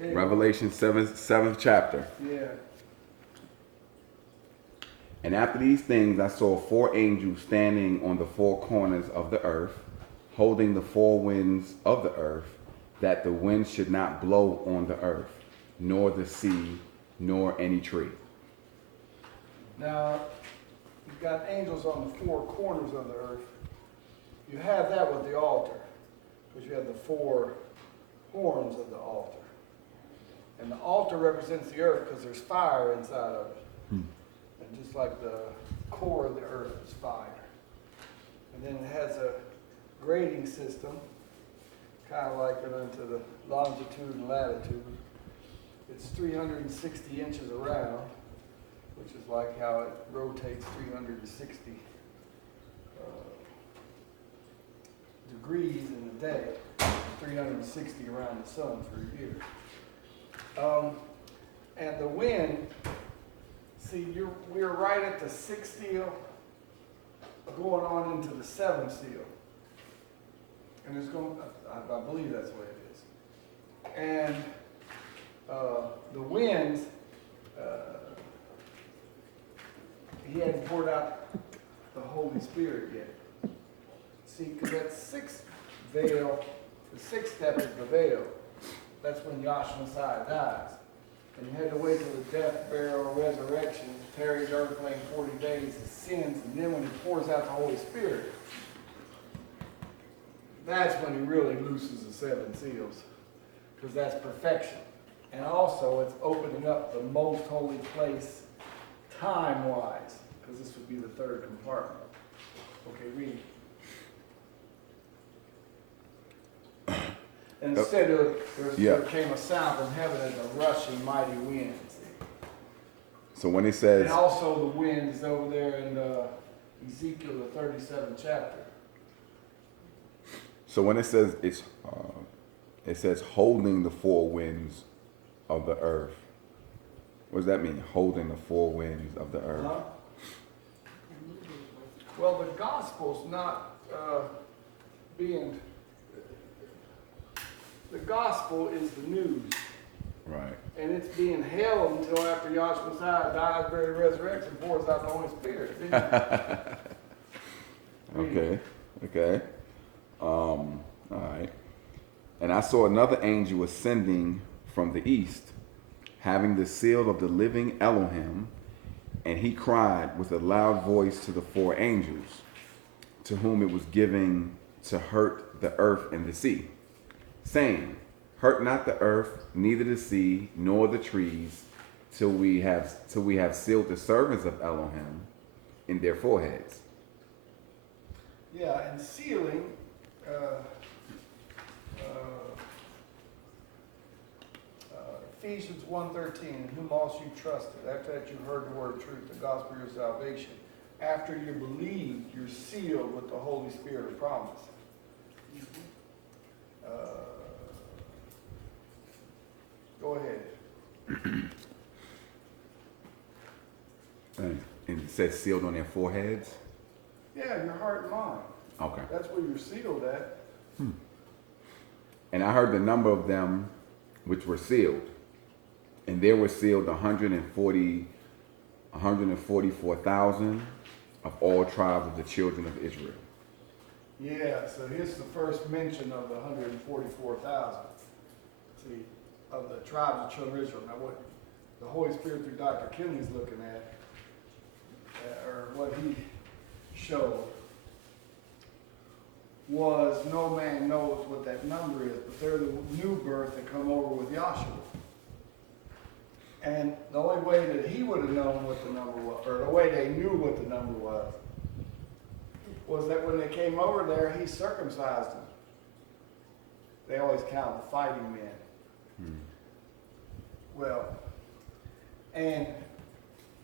Okay. Revelation 7th chapter. Yeah. And after these things I saw four angels standing on the four corners of the earth, holding the four winds of the earth, that the wind should not blow on the earth, nor the sea, nor any tree. Now, you've got angels on the four corners of the earth. You have that with the altar, because you have the four horns of the altar. And the altar represents the earth because there's fire inside of it. And just like the core of the earth is fire. And then it has a grading system, kind of like it unto the longitude and latitude. It's 360 inches around, which is like how it rotates 360 degrees in a day, 360 around the sun for a year. And the wind, see, we're right at the sixth seal, going on into the seventh seal. And there's going, I believe that's the way it is. And the winds, he hadn't poured out the Holy Spirit yet. See, because that sixth veil, the sixth step is the veil. That's when Yahshua Messiah dies. And you had to wait till the death, burial, resurrection, tarries earthling 40 days, his sins, and then when he pours out the Holy Spirit, that's when he really looses the seven seals. Because that's perfection. And also, it's opening up the most holy place time-wise, because this would be the third compartment. Okay, read. And instead of, there came a sound from heaven as a rushing mighty wind. So when it says... And also the wind is over there in Ezekiel, the 37th chapter. So when it says it says holding the four winds of the earth. What does that mean? Holding the four winds of the earth. Well, the gospel's not being. The gospel is the news. Right. And it's being held until after Yahshua Messiah dies, buried, resurrection, pours out the Holy Spirit. Okay. All right. And I saw another angel ascending from the east, having the seal of the living Elohim, and he cried with a loud voice to the four angels, to whom it was given to hurt the earth and the sea, saying, hurt not the earth, neither the sea, nor the trees, till we have sealed the servants of Elohim in their foreheads. Yeah, and sealing, Ephesians 1:13, in whom also you trusted, after that you heard the word of truth, the gospel of your salvation. After you believed, you're sealed with the Holy Spirit of promise. Go ahead. And it says sealed on their foreheads. Yeah, your heart and mind. Okay. That's where you're sealed at. And I heard the number of them which were sealed. And there were sealed 144,000 of all tribes of the children of Israel. Yeah, so here's the first mention of the 144,000. See, of the tribes of children of Israel. Now what the Holy Spirit through Dr. Kinley's looking at, or what he showed, was no man knows what that number is, but they're the new birth that come over with Yahshua. And the only way that he would have known what the number was, or the way they knew what the number was that when they came over there, he circumcised them. They always count the fighting men. Well, and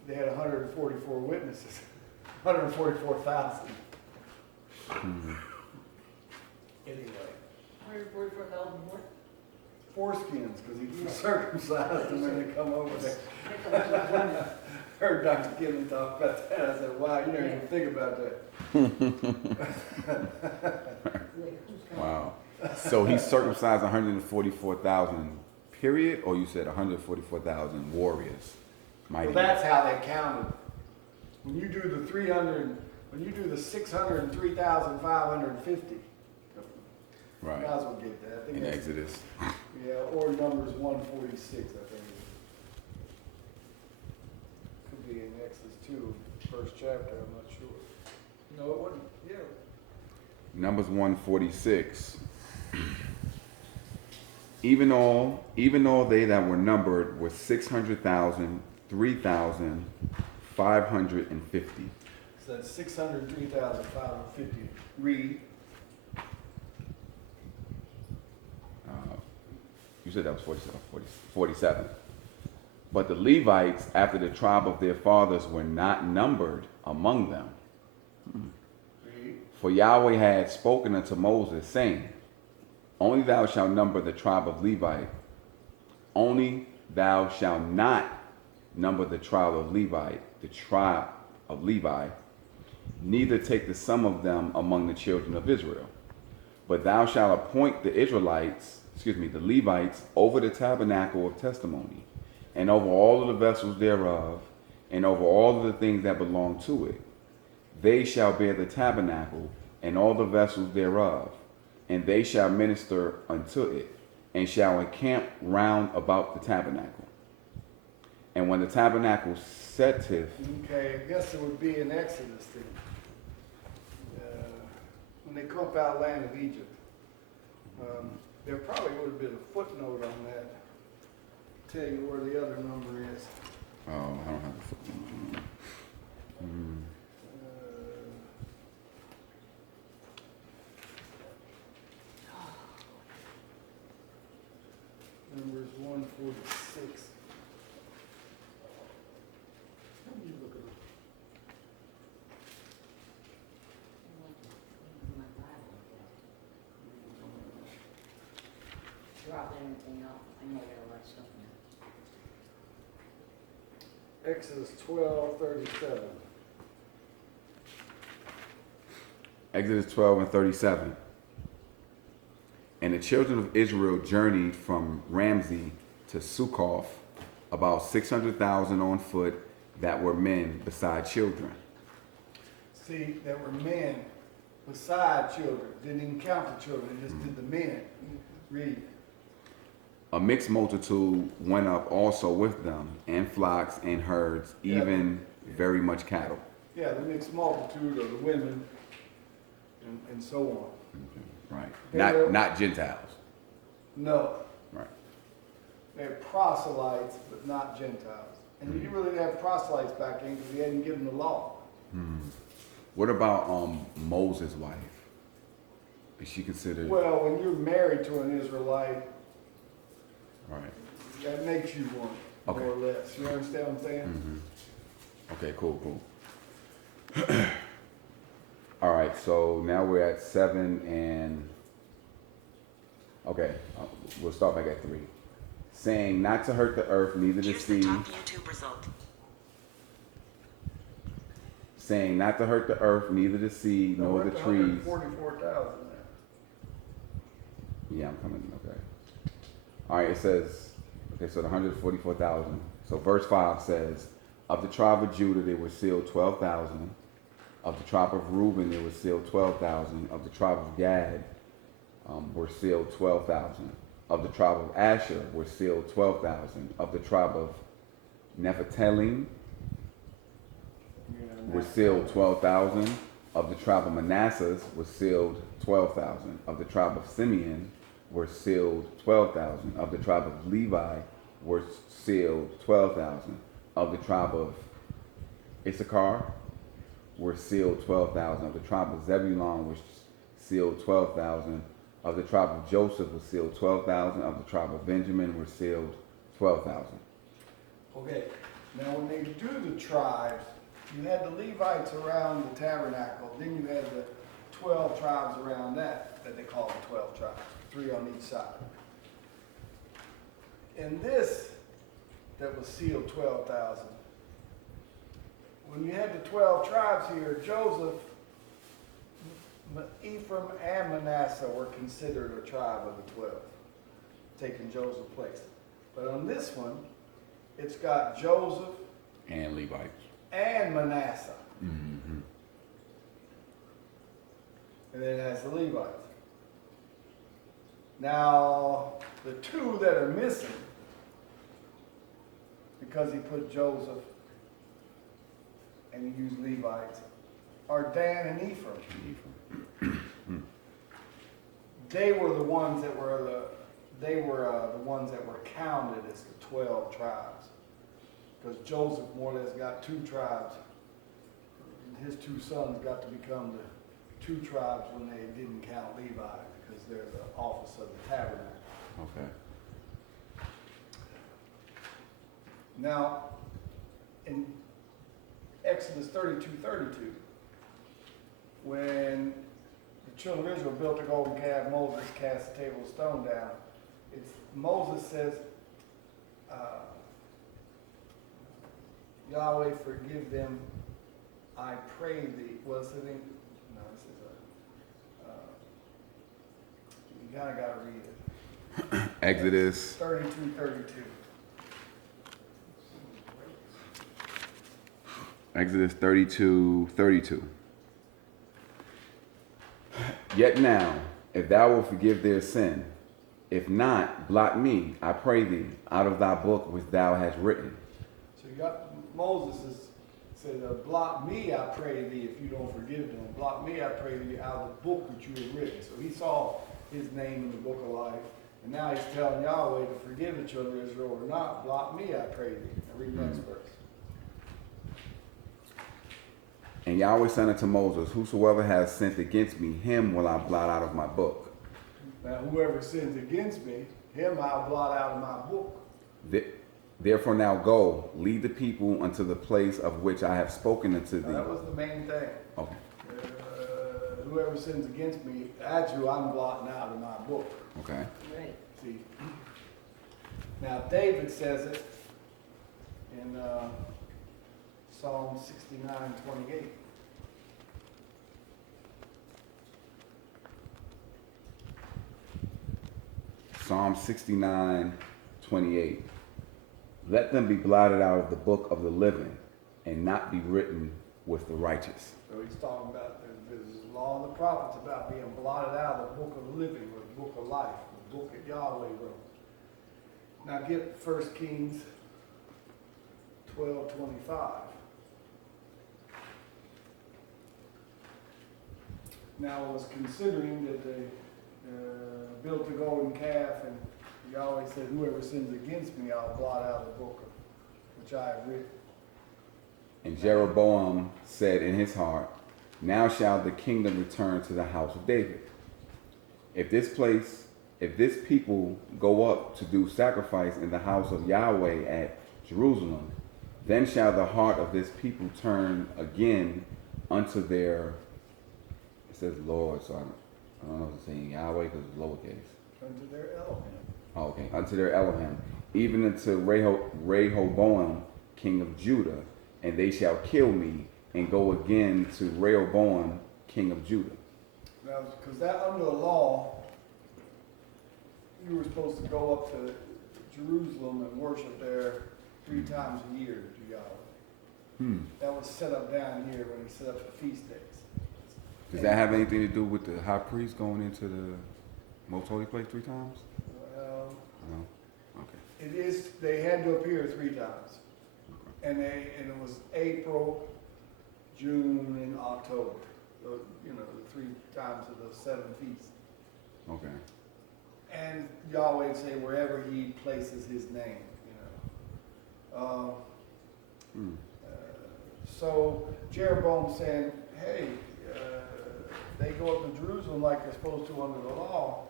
they had 144 witnesses, 144,000. Anyway. 144,000 what? Foreskins, because he circumcised them when they come over there. Heard Dr. Kinley talk about that. I said, wow, you never even think about that. Wow. So he circumcised 144,000 period, or you said 144,000 warriors? Mighty Well, that's how they counted. When you do the 300, when you do the 603,550, right. you guys will get that. I think In that's- Exodus. Yeah, or Numbers 146, I think. Could be in Exodus 2, first chapter, I'm not sure. No, it wasn't, yeah. Numbers 146. Even all they that were numbered were 600,000, 3,550. So that's 603,550. Read. You said that was 47. But the Levites, after the tribe of their fathers, were not numbered among them. Read. For Yahweh had spoken unto Moses, saying, Only thou shalt number the tribe of Levi. Only thou shalt not number the tribe of Levi, neither take the sum of them among the children of Israel. But thou shalt appoint the Levites over the tabernacle of testimony, and over all of the vessels thereof, and over all of the things that belong to it. They shall bear the tabernacle and all the vessels thereof, and they shall minister unto it, and shall encamp round about the tabernacle. And when the tabernacle setteth, Okay, I guess it would be in Exodus then. When they come up out of the land of Egypt. There probably would have been a footnote on that. Tell you where the other number is. oh, I don't have the footnote. Numbers 146. Let me look at it. Drop anything else, I know there are stuff in Exodus 12:37. Exodus 12 and 37. And the children of Israel journeyed from Ramsey to Succoth, about 600,000 on foot that were men beside children. See, there were men beside children. Didn't even count the children, they just did the men. Read. A mixed multitude went up also with them, and flocks and herds, even very much cattle. Yeah, the mixed multitude of the women and so on. Right. They were- Not Gentiles. No, Right. they're proselytes, but not Gentiles. And you didn't really have proselytes back then because he hadn't given the law. What about Moses' wife? Is she considered? Well, when you're married to an Israelite, Right. that makes you one, Okay. more or less. You understand what I'm saying? Okay, cool. All right, so now we're at 7 and, we'll start back at 3. Saying not to hurt the earth, neither the Here's the sea. top YouTube result. Saying not to hurt the earth, neither the sea, nor the trees. 144,000 there. Yeah, I'm coming, okay. All right, it says, so the 144,000. So verse 5 says, of the tribe of Judah, there were sealed 12,000. Of the tribe of Reuben, there were sealed 12,000. Of the tribe of Gad, were sealed 12,000. Of the tribe of Asher were sealed 12,000. Of the tribe of Nephthalim were sealed 12,000. Of the tribe of Manasseh was sealed 12,000. Of the tribe of Simeon were sealed 12,000. Of the tribe of Levi were sealed 12,000. Of the tribe of Issachar were sealed 12,000. Of the tribe of Zebulun was sealed 12,000. Of the tribe of Joseph was sealed 12,000. Of the tribe of Benjamin were sealed 12,000. Okay, now when they do the tribes, you had the Levites around the tabernacle, then you had the 12 tribes around that they call the 12 tribes, 3 on each side. And this, that was sealed 12,000, when you had the 12 tribes here, Joseph, Ephraim, and Manasseh were considered a tribe of the 12, taking Joseph's place. But on this one, it's got Joseph And Levites. and Manasseh. Mm-hmm. And then it has the Levites. Now, the two that are missing, because he put Joseph and he used Levites, are Dan and Ephraim. They were the ones that were the ones that were counted as the 12 tribes. Because Joseph more or less got 2 tribes. His 2 sons got to become the 2 tribes when they didn't count Levi, because they're the office of the tabernacle. Okay. Now, in Exodus 32:32, when the children of Israel built the golden calf, Moses cast the table of stone down. Moses says, Yahweh, forgive them, I pray thee. Well, it's in, no, this is you kind of got to read it. Exodus 32:32. Exodus 32:32. Yet now, if thou wilt forgive their sin, if not, blot me, I pray thee, out of thy book which thou hast written. So you got Moses said, blot me, I pray thee, if you don't forgive them. Blot me, I pray thee, out of the book which you have written. So he saw his name in the book of life. And now he's telling Yahweh to forgive the children of Israel or not. Blot me, I pray thee. Now read the next verse. And Yahweh said unto Moses, whosoever has sinned against me, him will I blot out of my book. Now whoever sins against me, him I'll blot out of my book. Therefore now go, lead the people unto the place of which I have spoken unto thee. Now, that was the main thing. Okay. Whoever sins against me, that's who I'm blotting out of my book. Okay. Right. See, now David says it in Psalm 69:28. Psalm 69:28. Let them be blotted out of the book of the living and not be written with the righteous. So he's talking about there's law of the prophets about being blotted out of the book of the living, or the book of life, the book that Yahweh wrote. Now get 1 Kings 12:25. Now I was considering that they built the golden calf, and Yahweh said, whoever sins against me, I'll blot out the book which I have written. And Jeroboam said in his heart, now shall the kingdom return to the house of David. If this people go up to do sacrifice in the house of Yahweh at Jerusalem, then shall the heart of this people turn again unto their, it says Lord, so I don't know if it's saying Yahweh because it's lowercase. Unto their Elohim. Oh, okay, unto their Elohim, even unto Rehoboam, king of Judah, and they shall kill me, and go again to Rehoboam, king of Judah. Now, because that under the law, you were supposed to go up to Jerusalem and worship there 3 times a year to Yahweh. That was set up down here when he set up the feast days. Does that have anything to do with the high priest going into the most holy place 3 times? Well, No. Okay. it is, they had to appear 3 times. And it was April, June, and October. So, the 3 times of the 7 feasts. Okay. And Yahweh would say wherever he places his name, So Jeroboam saying, hey, they go up to Jerusalem like they're supposed to under the law.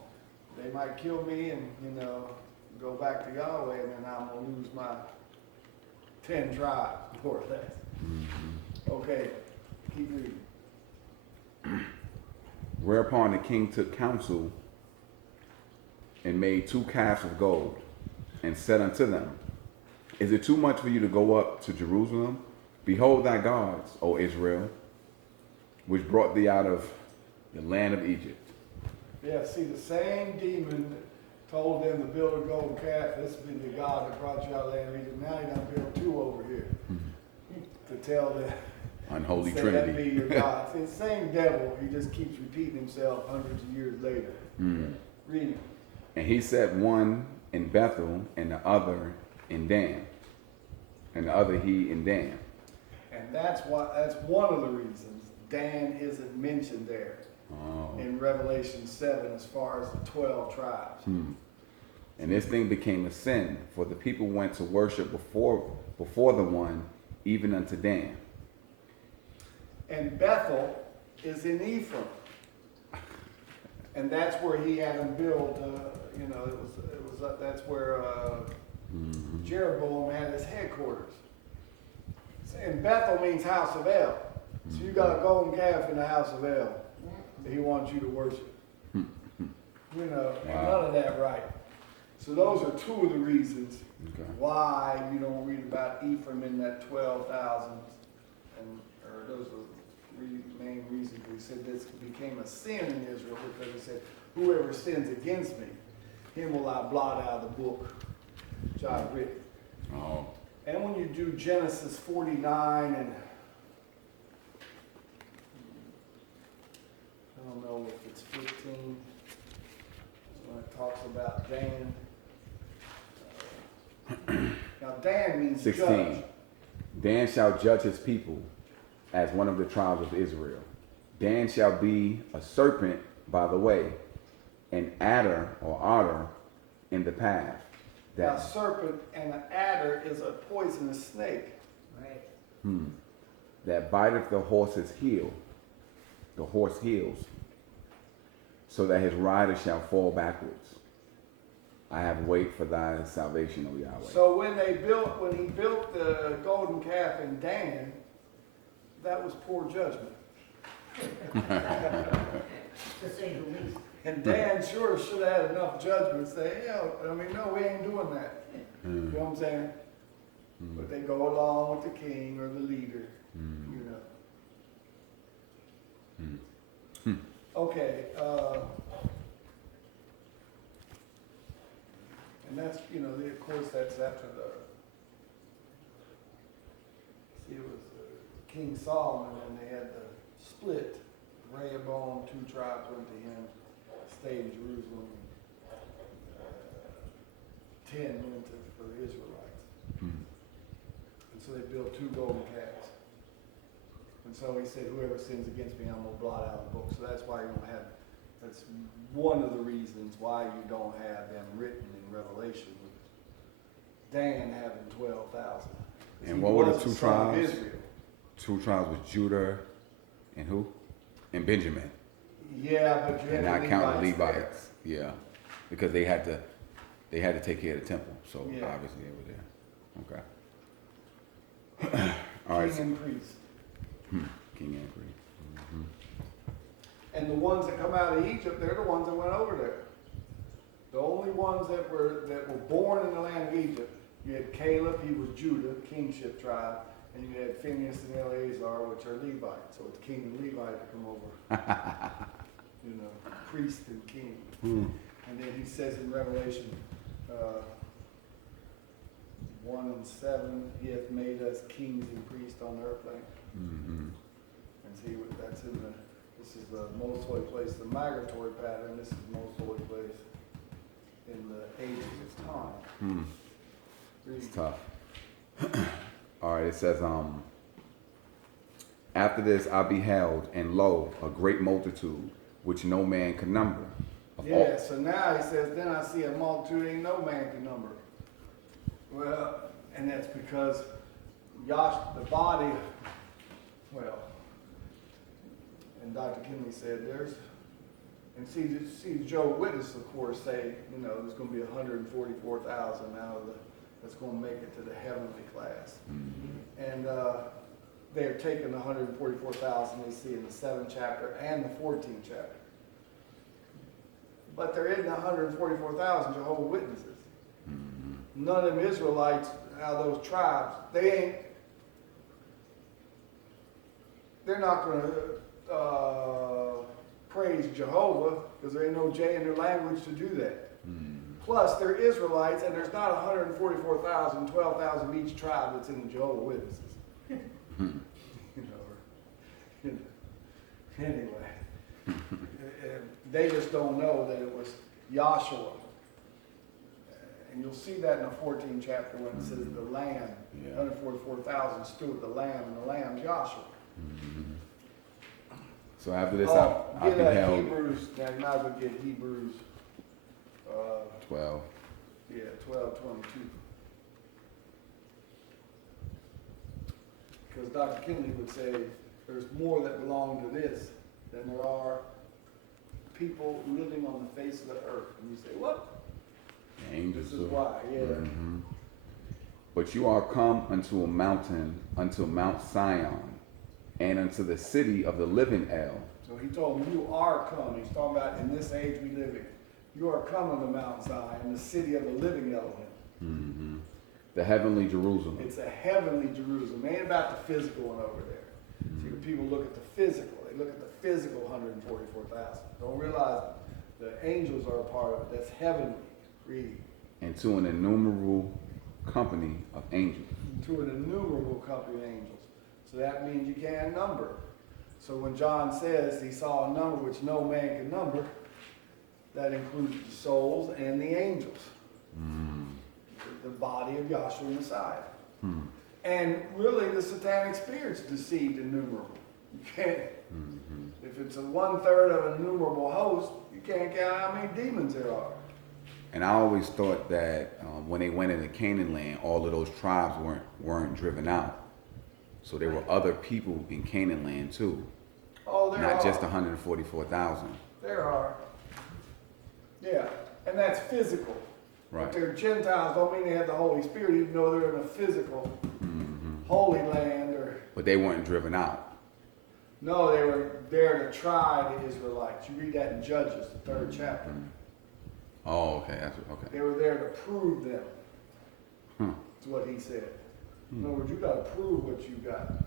They might kill me and, go back to Yahweh, and then I'm going to lose my 10 tribes, more or less. Mm-hmm. Okay, keep reading. Whereupon the king took counsel and made 2 calves of gold and said unto them, is it too much for you to go up to Jerusalem? Behold thy gods, O Israel, which brought thee out of the land of Egypt. Yeah, see, the same demon told them to build a golden calf. This has been the God that brought you out of the land of Egypt. Now he done built two over here to tell them. Unholy Say Trinity. that be your God. It's the same devil. He just keeps repeating himself hundreds of years later. Read it. And he set one in Bethel and the other in Dan. And the other he in Dan. And that's one of the reasons Dan isn't mentioned there Oh. in Revelation 7 as far as the 12 tribes. And this thing became a sin, for the people went to worship before the one, even unto Dan. And Bethel is in Ephraim. And that's where he had them build, that's where Jeroboam had his headquarters. And Bethel means house of El. So you got a golden calf in the house of El that he wants you to worship. And none of that right. So those are two of the reasons why you don't read about Ephraim in that 12,000. Or those are the main reasons we said this became a sin in Israel, because he said, whoever sins against me, him will I blot out of the book which I have written. Oh. And when you do Genesis 49 and I don't know if it's 15, when it talks about Dan. Now Dan means 16. judge. Dan shall judge his people as one of the tribes of Israel. Dan shall be a serpent by the way, an adder or otter in the path. Now serpent and an adder is a poisonous snake. Right. That biteth the horse's heel, the horse heels, so that his rider shall fall backwards. I have wait for thy salvation, O Yahweh. So when he built the golden calf in Dan, that was poor judgment. To say the least. And Dan sure should have had enough judgment to say, no, we ain't doing that. You know what I'm saying? But they go along with the king or the leader, Okay, and that's, of course, that's after it was King Solomon, and they had the split. Rehoboam, 2 tribes went to him, stayed in Jerusalem. 10 went for the Israelites. And so they built 2 golden calves. And so he said, whoever sins against me, I'm going to blot out the book. So that's why you don't have, that's one of the reasons why you don't have them written in Revelation. Dan having 12,000. And what were the was 2 the son of tribes? Israel. 2 tribes was Judah and who? And Benjamin. Yeah, but you had And the I count the Levites Levites. Yeah. Because they had to take care of the temple. So Yeah. obviously they were there. Okay. All there. right. King and priest. King and priest. And the ones that come out of Egypt, they're the ones that went over there. The only ones that were born in the land of Egypt, you had Caleb, he was Judah, kingship tribe, and you had Phineas and Eleazar, which are Levites. So it's king and Levite to come over. Priest and king. And then he says in Revelation 1 and 7, he hath made us kings and priests on the earth. And see, that's this is the most holy place, the migratory pattern. This is the most holy place in the ages of time. It's tough. All right, it says, after this I beheld, and lo, a great multitude, which no man could number. Yeah, so now he says, then I see a multitude ain't no man can number. Well, and that's because the body, and Dr. Kinley said and see Joe Witness, of course, say, there's going to be 144,000 out of that's going to make it to the heavenly class. And they're taking the 144,000 they see in the 7th chapter and the 14th chapter. But there isn't 144,000 Jehovah's Witnesses. None of them Israelites out of those tribes, they're not going to praise Jehovah because there ain't no J in their language to do that. Plus, they're Israelites, and there's not 144,000, 12,000 each tribe that's in the Jehovah's Witnesses. You know, anyway, they just don't know that it was Joshua. And you'll see that in the 14th chapter when it says the Lamb, 144,000 stood with the Lamb, and the Lamb Joshua. So after this, Oh, I get beheld Hebrews, now you might as well get Hebrews, 12. 12:22. Because Dr. Kinley would say there's more that belong to this than there are people living on the face of the earth. And you say, what? Angels. This is why, yeah. Mhm. But you are come unto a mountain, unto Mount Sion, and unto the city of the living El. So he told them, you are come. He's talking about in this age we live in. You are come unto Mount Zion, the city of the living Elohim. The heavenly Jerusalem. It's a heavenly Jerusalem. It ain't about the physical one over there. See, the people look at the physical. They look at the physical 144,000. Don't realize the angels are a part of it. That's heavenly. Read. And to an innumerable company of angels. To an innumerable company of angels. So that means you can't number. So when John says he saw a number which no man can number, that includes the souls and the angels. The body of Yahshua Messiah. And really the satanic spirits deceived innumerable. You can't, if it's a 1/3 of an innumerable host, you can't count how many demons there are. And I always thought that when they went into Canaan land, all of those tribes weren't driven out. So there were other people in Canaan land too. Oh, there Not are. just 144,000. There are. Yeah, and that's physical. Right. If they're Gentiles, don't mean they have the Holy Spirit, even though they're in a physical Holy Land. Or But they weren't driven out. no, they were there to try the Israelites. You read that in Judges, the 3rd chapter. Oh, okay. Okay. They were there to prove them. That's what he said. In other words, you got to prove what you got.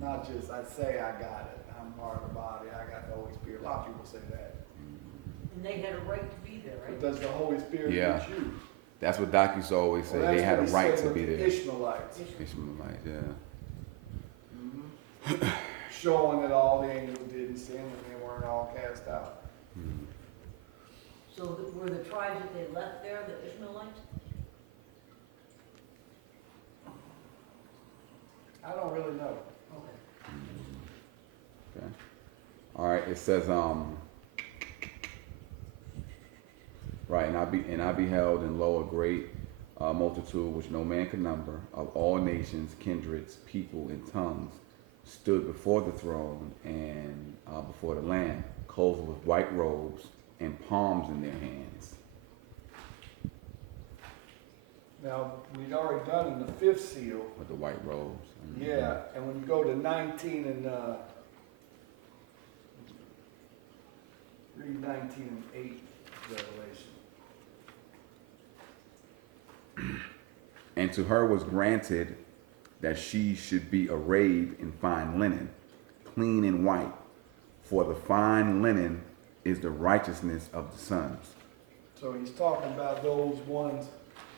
Not just, I say I got it. I'm part of the body. I got the Holy Spirit. A lot of people say that. And they had a right to be there, But right? does the Holy Spirit Yeah. get you? That's what Doc used to always say. Well, They that's had a what he right said to with be the there. Ishmaelites. Ishmaelites, yeah. Showing that all the angels didn't sin and they weren't all cast out. So were the tribes that they left there, the Ishmaelites? I don't really know. Okay. Okay. All right. It says, right, and I beheld and lo a great multitude which no man could number, of all nations, kindreds, people, and tongues, stood before the throne and before the Lamb, clothed with white robes and palms in their hands. Now, we'd already done in the 5th seal. With the white robes. Yeah, and when you go to 19 and read 19 and 8 Revelation. And to her was granted that she should be arrayed in fine linen, clean and white, for the fine linen is the righteousness of the sons. So he's talking about those ones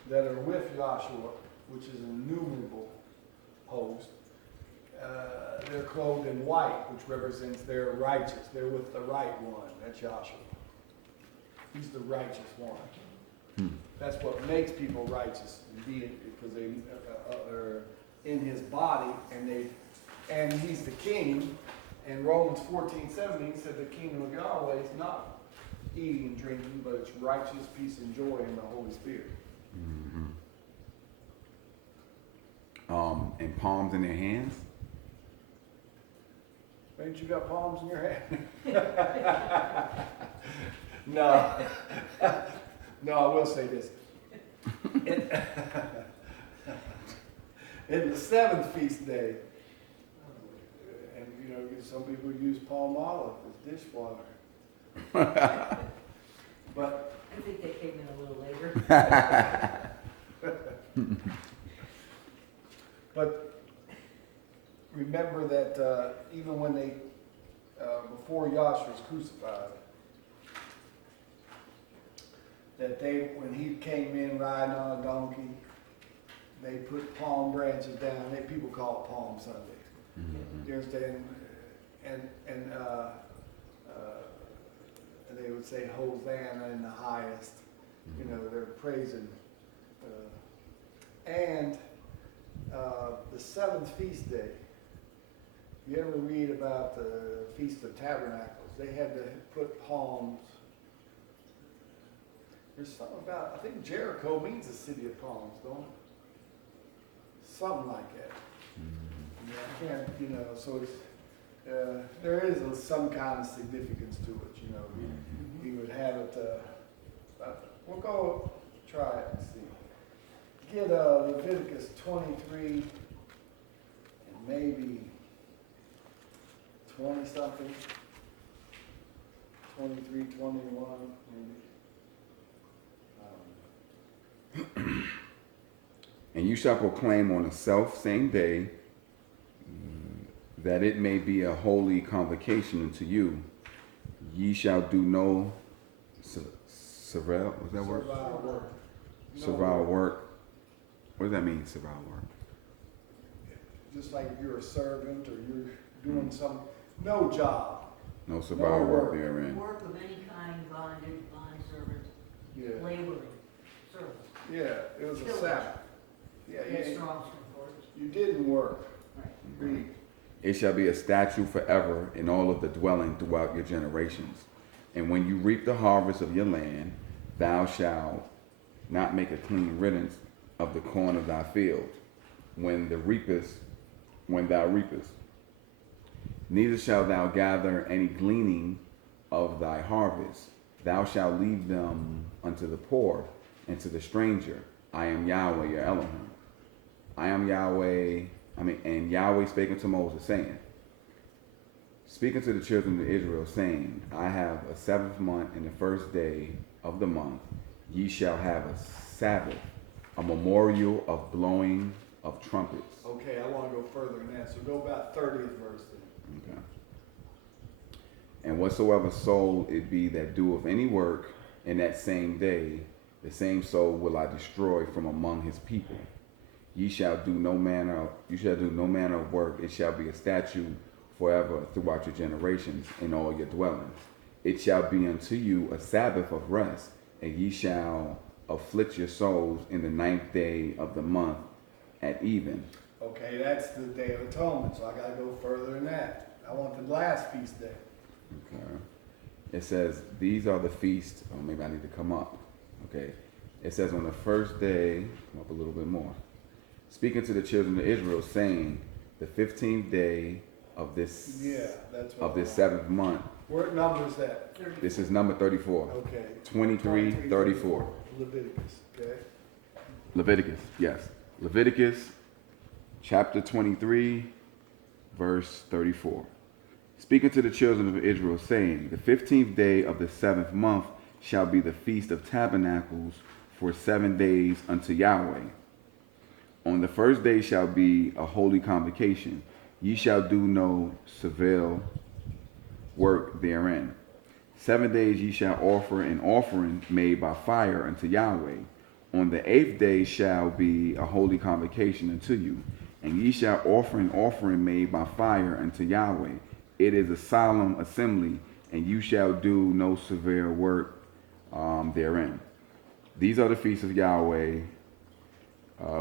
that are with Joshua, which is an innumerable host. They're clothed in white, which represents they're righteous. They're with the right one. That's Joshua. He's the righteous one. That's what makes people righteous, indeed, because they are in his body, and he's the king. And Romans 14:17 said the kingdom of Yahweh is not eating and drinking, but it's righteous, peace, and joy in the Holy Spirit. And palms in their hands. Ain't you got palms in your hand? No. No, I will say this. In the 7th feast day, and you know, some people use palm olive as dishwater. But I think they came in a little later. But remember that even when they, before Yahshua was crucified, that they, when he came in riding on a donkey, they put palm branches down, people call it Palm Sunday. Mhm. You understand? And they would say Hosanna in the highest, you know, they're praising. And the seventh feast day, you ever read about the Feast of Tabernacles? They had to put palms. There's something about, I think Jericho means the city of palms, don't it? Something like that. Mhm. Yeah, I can't, you know, so it's, there is some kind of significance to it, you know. He would have it, we'll go try it and see. Get Leviticus 23 and maybe 20 something, 23, 21 maybe. And you shall proclaim on the self same day that it may be a holy convocation unto you. Ye shall do no servile, was that word? Servile work. No Servile work. What does that mean, servile work? Just like if you're a servant or you're doing some, no job. No servile No work work. therein. Work of any kind, bondage, bondservant, Yeah, laboring, service. yeah, it was a Tillage. Sabbath. Yeah, In yeah, Strong's Concordance. you didn't work. Right. Read. It shall be a statute forever in all of the dwelling throughout your generations. And when you reap the harvest of your land, thou shalt not make a clean riddance of the corn of thy field when thou reapest. Neither shalt thou gather any gleaning of thy harvest. Thou shalt leave them unto the poor and to the stranger. I am Yahweh your Elohim. I am Yahweh. And Yahweh spake unto Moses, saying, Speak unto the children of Israel, saying, I have a seventh month, in the first day of the month, ye shall have a Sabbath, a memorial of blowing of trumpets. Okay, I want to go further than that, so go about 30th verse then. Okay. And whatsoever soul it be that doeth any work in that same day, the same soul will I destroy from among his people. You shall do no manner of work. It shall be a statute forever throughout your generations in all your dwellings. It shall be unto you a Sabbath of rest, and ye shall afflict your souls in the 9th day of the month at even. Okay, that's the Day of Atonement, so I gotta go further than that. I want the last feast day. Okay. It says, these are the feasts. Oh, maybe I need to come up. Okay. It says on the first day, come up a little bit more. Speaking to the children of Israel, saying, the 15th day of this Yeah, that's what. of this 7th month. What number is that? This is number 34. Okay. 23, 34. Leviticus, okay? Leviticus, yes. Leviticus chapter 23, verse 34. Speaking to the children of Israel, saying, the 15th day of the 7th month shall be the Feast of Tabernacles for 7 days unto Yahweh. On the first day shall be a holy convocation. Ye shall do no servile work therein. 7 days ye shall offer an offering made by fire unto Yahweh. On the 8th day shall be a holy convocation unto you. And ye shall offer an offering made by fire unto Yahweh. It is a solemn assembly, and you shall do no severe work therein. These are the feasts of Yahweh,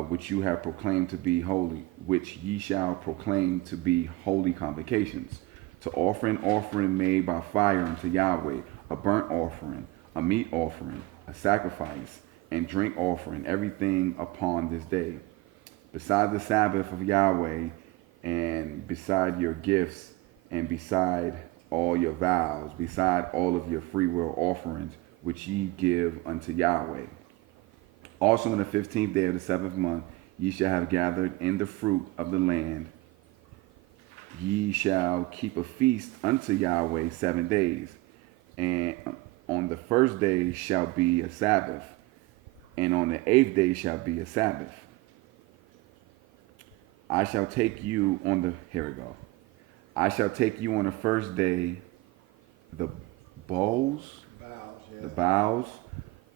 which you have proclaimed to be holy, which ye shall proclaim to be holy convocations, to offer an offering made by fire unto Yahweh, a burnt offering, a meat offering, a sacrifice, and drink offering, everything upon this day. Beside the Sabbath of Yahweh, and beside your gifts, and beside all your vows, beside all of your freewill offerings, which ye give unto Yahweh. Also on the 15th day of the 7th month, ye shall have gathered in the fruit of the land. Ye shall keep a feast unto Yahweh 7 days. And on the first day shall be a Sabbath. And on the 8th day shall be a Sabbath. I shall take you on the, here we go. I shall take you on the first day the boughs, Vows, yeah. the boughs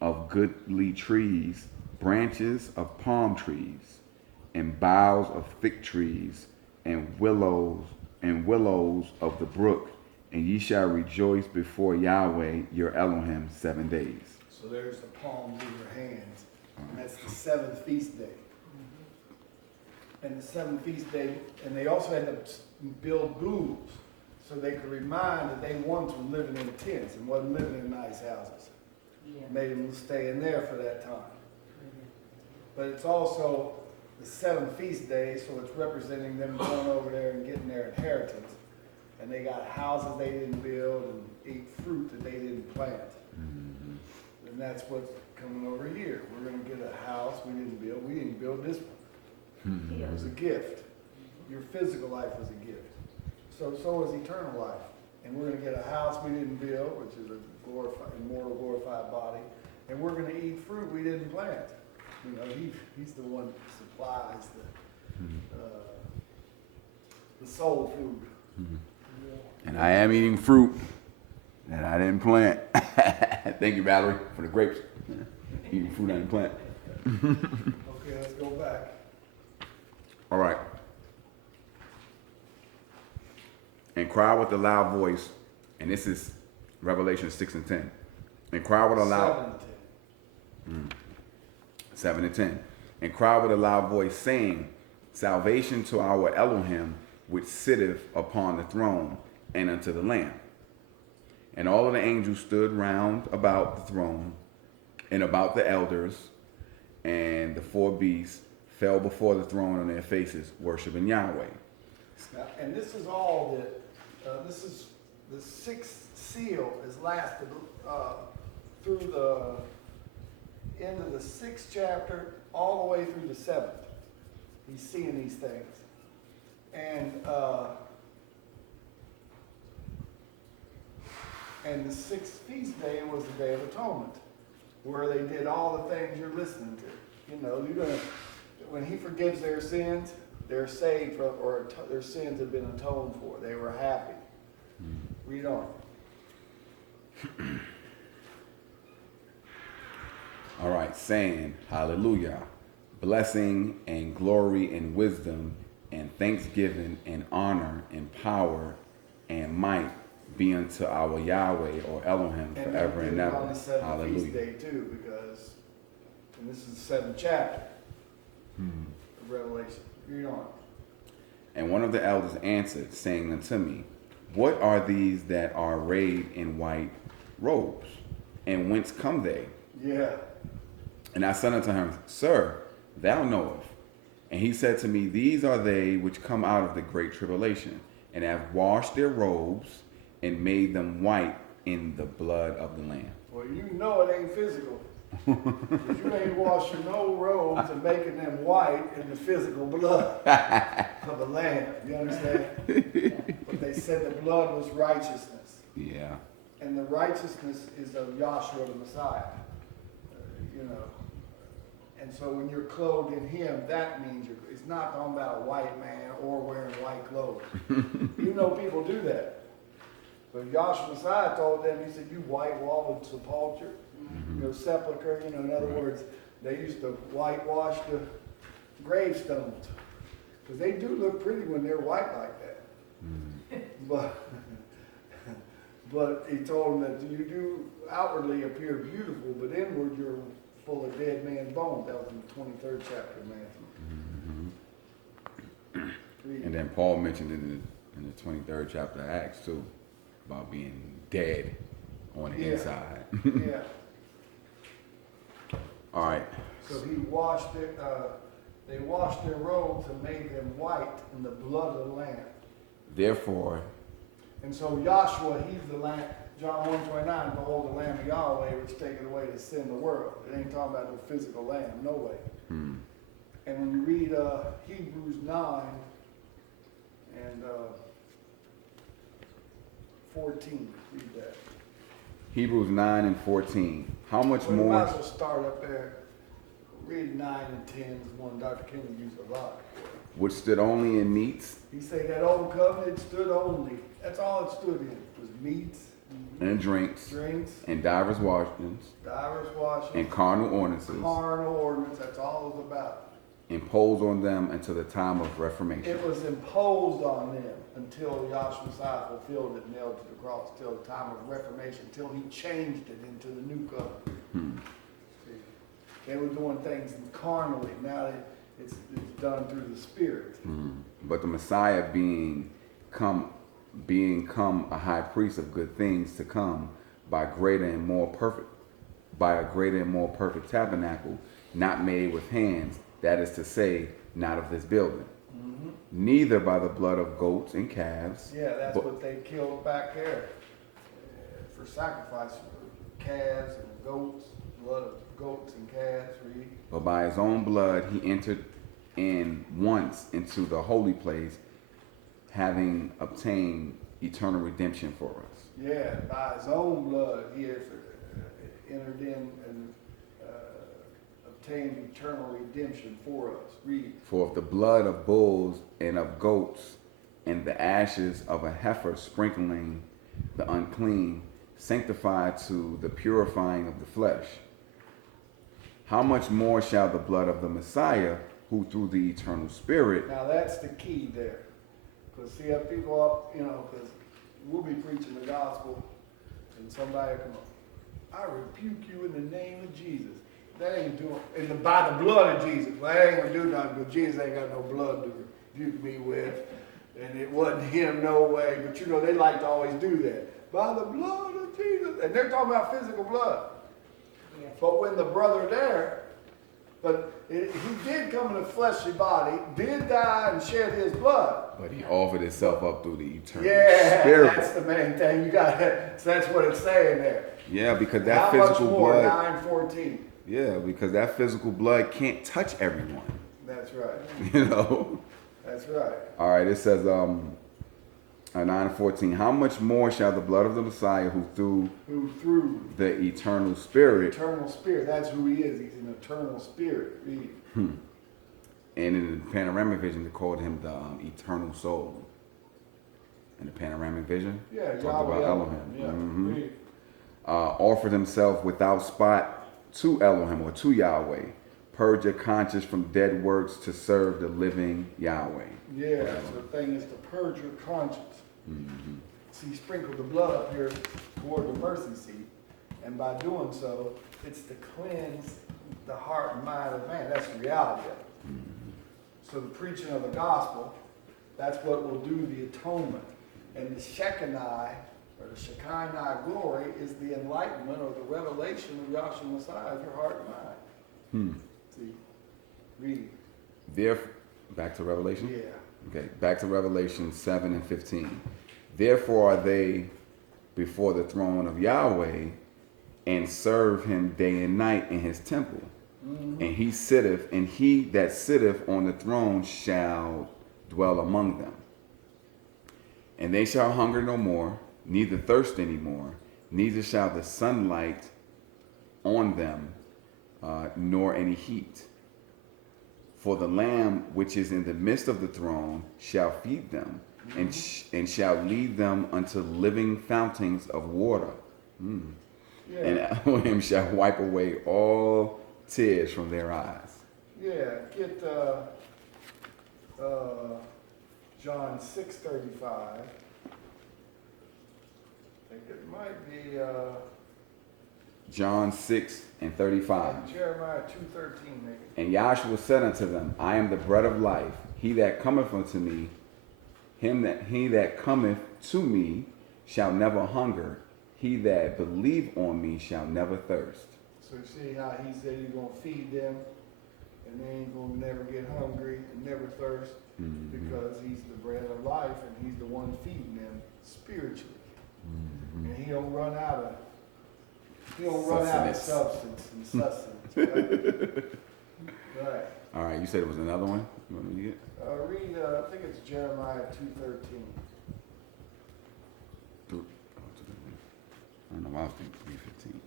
of goodly trees, branches of palm trees, and boughs of fig trees, and willows of the brook, and ye shall rejoice before Yahweh your Elohim 7 days. So there's the palms in your hands, and that's the seventh feast day. And the seventh feast day, and they also had to build booths so they could remind that they once were living in tents and wasn't living in nice houses. Yeah. Made them stay in there for that time. But it's also the seventh feast day, so it's representing them going over there and getting their inheritance. And they got houses they didn't build and ate fruit that they didn't plant. And that's what's coming over here. We're going to get a house we didn't build. We didn't build this one. It was a gift. Your physical life was a gift. So is eternal life. And we're going to get a house we didn't build, which is a glorified, immortal, glorified body. And we're going to eat fruit we didn't plant. You know, he's the one that supplies the soul food. And I am eating fruit that I didn't plant. Thank you, Valerie, for the grapes. Eating fruit I didn't plant. Okay, let's go back. All right. And cry with a loud voice, and this is Revelation 6 and 10. And cry with a loud 7 and 10. And cry with a loud voice, saying, Salvation to our Elohim, which sitteth upon the throne, and unto the Lamb. And all of the angels stood round about the throne, and about the elders, and the four beasts fell before the throne on their faces, worshiping Yahweh. Now, and this is all that, this is the sixth seal is lasted through the end of the sixth chapter all the way through the seventh. He's seeing these things. And the sixth feast day was the Day of Atonement, where they did all the things you're listening to. You know, when he forgives their sins, they're saved from, or their sins have been atoned for. They were happy. Read on. All right, saying, Hallelujah, blessing and glory and wisdom and thanksgiving and honor and power and might be unto our Yahweh or Elohim forever and ever. On the seventh feast Hallelujah. day too, because, and this is the seventh chapter of Revelation. Read on. And one of the elders answered, saying unto me, What are these that are arrayed in white robes? And whence come they? Yeah. And I said unto him, Sir, thou knowest. And he said to me, These are they which come out of the great tribulation, and have washed their robes, and made them white in the blood of the Lamb. Well, you know it ain't physical. 'Cause you ain't washing no robes and making them white in the physical blood of the Lamb. You understand? But they said the blood was righteousness. Yeah. And the righteousness is of Yahshua the Messiah. You know. And so when you're clothed in him, that means it's not talking about a white man or wearing white clothes. You know people do that. But Yahshua Messiah told them, he said, you white-walled sepulcher, sepulcher, in other words, they used to whitewash the gravestones. Because they do look pretty when they're white like that. But he told them that you do outwardly appear beautiful, but inward you're full of dead man's bones. That was in the 23rd chapter of Matthew. And then Paul mentioned in the 23rd chapter of Acts too, about being dead on the inside. Yeah. All right. So he washed it, they washed their robes and made them white in the blood of the Lamb. Therefore, And so Joshua, he's the Lamb. John 1:29, behold the Lamb of Yahweh, which taketh away the sin of the world. It ain't talking about no physical lamb, no way. And when you read Hebrews 9 and 14, read that. Hebrews 9 and 14. How much Well, we more? might as well start up there. Read 9 and 10 is one Dr. King used a lot. Which stood only in meats, He said that old covenant stood only. That's all it stood in, was meats and drinks, drinks, and divers washings, divers washings, and carnal ordinances, carnal ordinance, that's all it was about. imposed on them until the time of Reformation. It was imposed on them until Yahshua Messiah fulfilled it, nailed to the cross, till the time of Reformation, till he changed it into the new covenant. See, they were doing things carnally, now it's done through the Spirit. But the Messiah being come a high priest of good things to come by a greater and more perfect tabernacle, not made with hands, that is to say, not of this building. Neither by the blood of goats and calves. Yeah, that's but, what they killed back there for sacrifice, calves and goats, blood of goats and calves. Read. but by his own blood he entered in once into the holy place, having obtained eternal redemption for us. Yeah, by his own blood he has entered in and obtained eternal redemption for us. Read. For if the blood of bulls and of goats and the ashes of a heifer sprinkling the unclean sanctify to the purifying of the flesh, how much more shall the blood of the Messiah, who through the eternal Spirit. Now that's the key there. Because see how people up, because we'll be preaching the gospel and somebody come up, I rebuke you in the name of Jesus. That ain't doing, by the blood of Jesus. Well, that ain't gonna do nothing, because Jesus ain't got no blood to rebuke me with. And it wasn't him, no way. But they like to always do that. By the blood of Jesus. And they're talking about physical blood. Yes. But when the brother there, he did come in a fleshly body, did die and shed his blood. But he offered himself up through the eternal Yeah, Spirit. that's the main thing. You got so that's what it's saying there. Yeah, because that How physical much more? blood. 9:14. Yeah, because that physical blood can't touch everyone. That's right. That's right. All right, it says 9:14. How much more shall the blood of the Messiah, who through the eternal Spirit. Eternal Spirit. That's who he is. He's an eternal spirit. Read. And in the panoramic vision, they called him the eternal soul. In the panoramic vision, Yeah, talked about Yahweh Elohim. Yeah. Mhm. Read. Offered himself without spot to Elohim or to Yahweh. Purge your conscience from dead works to serve the living Yahweh. Yeah, so the thing is to purge your conscience. See, sprinkle the blood up here toward the mercy seat, and by doing so, it's to cleanse the heart and mind of man. That's the reality of it. So the preaching of the gospel, that's what will do the atonement. And the Shekinah, or the Shekinah glory, is the enlightenment or the revelation of Yahshua Messiah of your heart and mind. See, read. Back to Revelation? Yeah. Okay, back to Revelation 7 and 15. Therefore are they before the throne of Yahweh, and serve him day and night in his temple. And he that sitteth on the throne shall dwell among them. And they shall hunger no more, neither thirst any more, neither shall the sunlight on them, nor any heat. For the Lamb which is in the midst of the throne shall feed them, and shall lead them unto living fountains of water. Yeah. And Elohim shall wipe away all tears from their eyes. Yeah, get John 6:35. I think it might be John 6 and 35. Jeremiah 2:13 maybe. And Yahshua said unto them, I am the bread of life. He that cometh unto me, he that cometh to me shall never hunger. He that believe on me shall never thirst. So you see how he said he's going to feed them, and they ain't going to never get hungry and never thirst, because he's the bread of life, and he's the one feeding them spiritually. And he don't run out of substance and sustenance. Right. All right, you said it was another one? You want me to get? Read, I think it's Jeremiah 2:13. I don't know why I was thinking 3:15.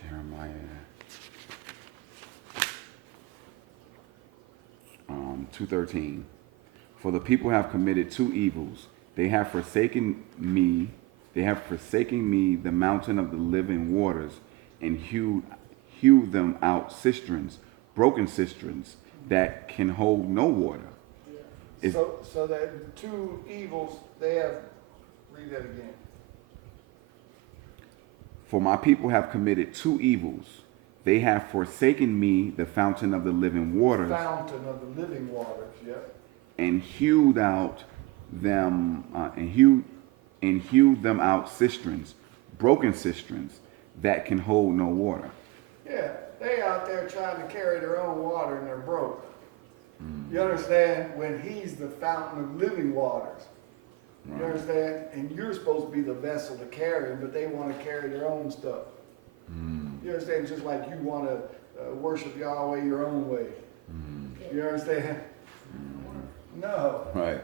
Jeremiah 2:13. For the people have committed two evils. They have forsaken me. They have forsaken me, the mountain of the living waters, and hewed them out cisterns, broken cisterns that can hold no water. Is- So that the two evils, they have, read that again. For my people have committed two evils. They have forsaken me, the fountain of the living waters, Fountain of the living waters, yep. and hewed out them and hewed them out cisterns, broken cisterns that can hold no water. Yeah, they out there trying to carry their own water and they're broke. You understand? When he's the fountain of living waters. You Right. understand? And you're supposed to be the vessel to carry them, but they want to carry their own stuff. You understand? Just like you want to worship Yahweh your own way. You understand? No, Right.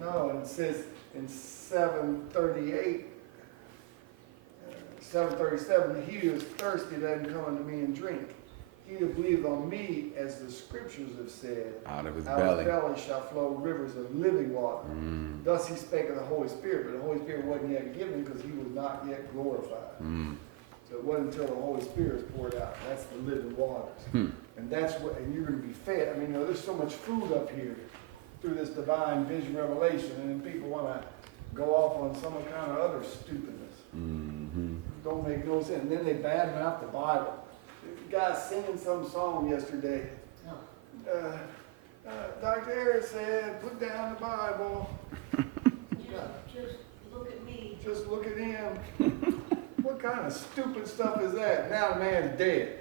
no. And it says in 738, 737, he who is thirsty, let him come unto me and drink. He who believes on me, as the scriptures have said, Out of his out belly. of his belly shall flow rivers of living water. Thus he spake of the Holy Spirit, but the Holy Spirit wasn't yet given because he was not yet glorified. So it wasn't until the Holy Spirit is poured out. That's the living waters. And that's what, and you're going to be fed. I mean, you know, there's so much food up here through this divine vision revelation, and then people want to go off on some kind of other stupidness. Don't make no sense. And then they badmouth the Bible. The guy singing some song yesterday. No, Dr. Harris said, put down the Bible. just look at me. Just look at him. What kind of stupid stuff is that? Now the man's dead.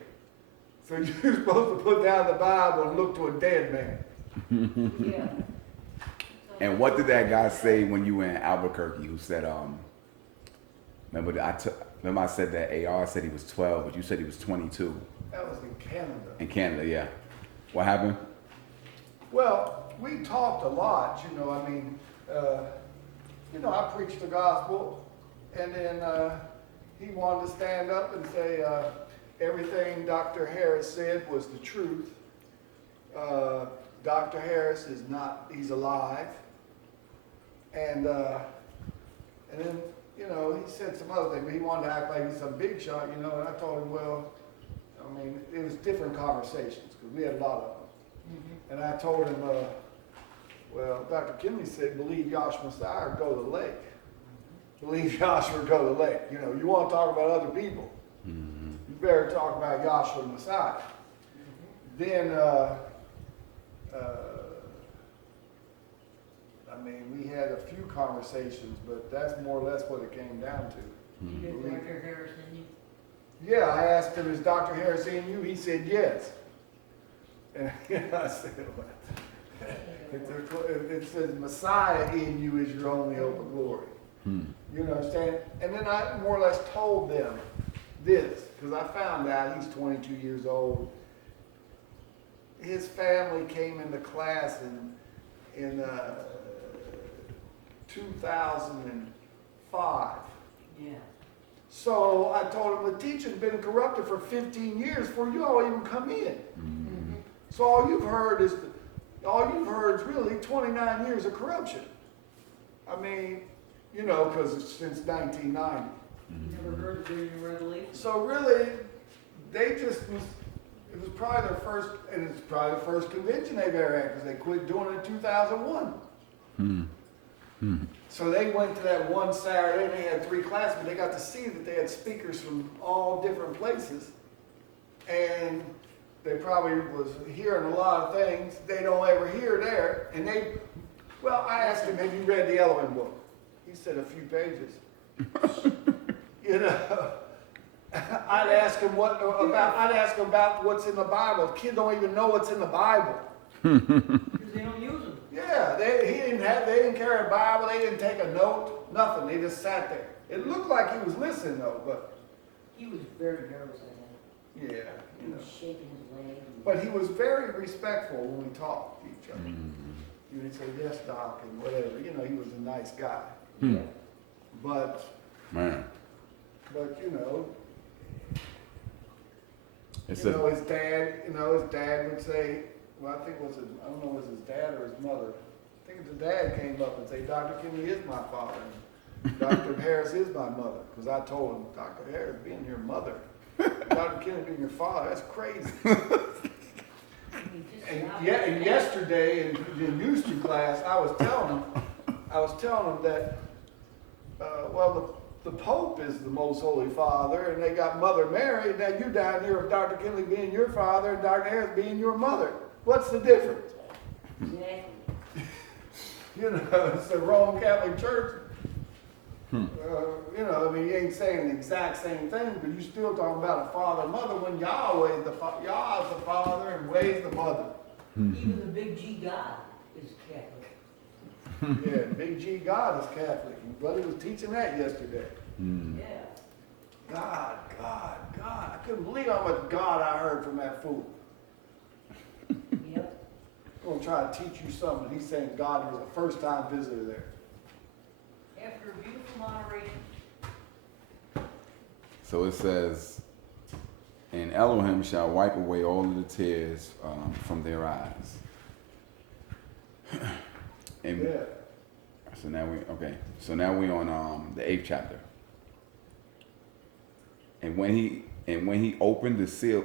So you're supposed to put down the Bible and look to a dead man. Yeah. And what did that guy say when you were in Albuquerque? Who said, remember I said that AR said he was 12, but you said he was 22 That was in Canada. in Canada. Yeah. What happened? Well, we talked a lot, you know, I mean, I preached the gospel, and then he wanted to stand up and say everything Dr. Harris said was the truth. Dr. Harris is not, he's alive. And then, you know, he said some other things, but he wanted to act like he's some big shot, you know, and I told him, well, I mean, it was different conversations, because we had a lot of them. And I told him, well, Dr. Kinley said, believe Yahshua Messiah or go to the lake. Believe Yahshua or go to the lake. You know, you want to talk about other people, you better talk about Yahshua Messiah. Then, I mean, we had a few conversations, but that's more or less what it came down to. You did Dr. Harris, didn't you? Yeah, I asked him, is Dr. Harris in you? He said, yes. And I said, well, it says Messiah in you is your only hope of glory. You understand? And then I more or less told them this, because I found out he's 22 years old. His family came into class in 2005. Yeah. So I told him the teaching's been corrupted for 15 years before you all even come in. So all you've heard is really 29 years of corruption. I mean, you know, because it's since 1990. You never heard the vision revelation? So really, it was probably their first, and it's probably the first convention they've ever had, because they quit doing it in 2001. So they went to that one Saturday, and they had 3 classes, but they got to see that they had speakers from all different places, and they probably was hearing a lot of things they don't ever hear there. And I asked him, have you read the Elohim book? He said a few pages. You know, I'd ask him about what's in the Bible. Kids don't even know what's in the Bible. Because they don't use them. Yeah, they didn't carry a Bible. They didn't take a note, nothing. They just sat there. It looked like he was listening though, but He was very nervous, I think. yeah, He you know. was shaking his leg. But he was very respectful when we talked to each other. He would say, yes, Doc, and whatever. You know, he was a nice guy. Yeah. But, Man. you know, It his says, dad would say, well, I think I don't know, was his dad or his mother, I think the dad came up and said, Dr. Kinley is my father, and Dr. Harris is my mother. Because I told him, Dr. Harris being your mother, Dr. Kinley being your father, that's crazy. And yesterday in Houston class, I was telling them that, the Pope is the most holy father, and they got Mother Mary, and now you down here with Dr. Kinley being your father and Dr. Harris being your mother. What's the difference? Exactly. You know, it's the Roman Catholic Church. You know, I mean, you ain't saying the exact same thing, but you still talking about a father and mother when Yahweh is the father and Way's the mother. Even the big G God is Catholic. Yeah, Big G God is Catholic. And Buddy was teaching that yesterday. Yeah. God. I couldn't believe how much God I heard from that fool. Yep. I'm going to try to teach you something. He's saying God was a first-time visitor there. After a beautiful moderation. So it says, and Elohim shall wipe away all of the tears from their eyes. And Yeah. so now we on the 8th chapter. And when he opened the seal,